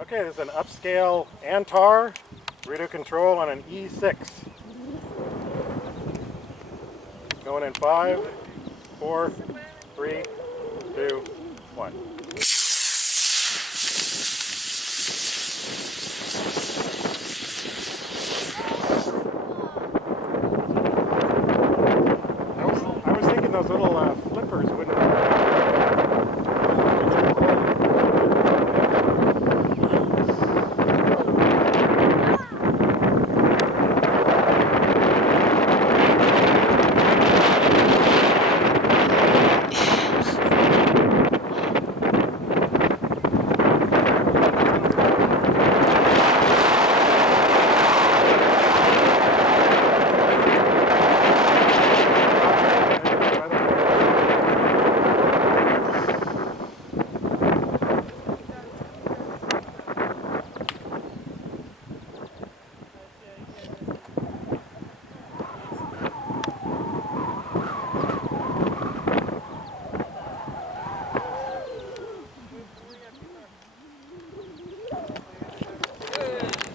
Okay, this is an upscale Antar radio control on an E6. Going in 5, 4, 3, 2, 1.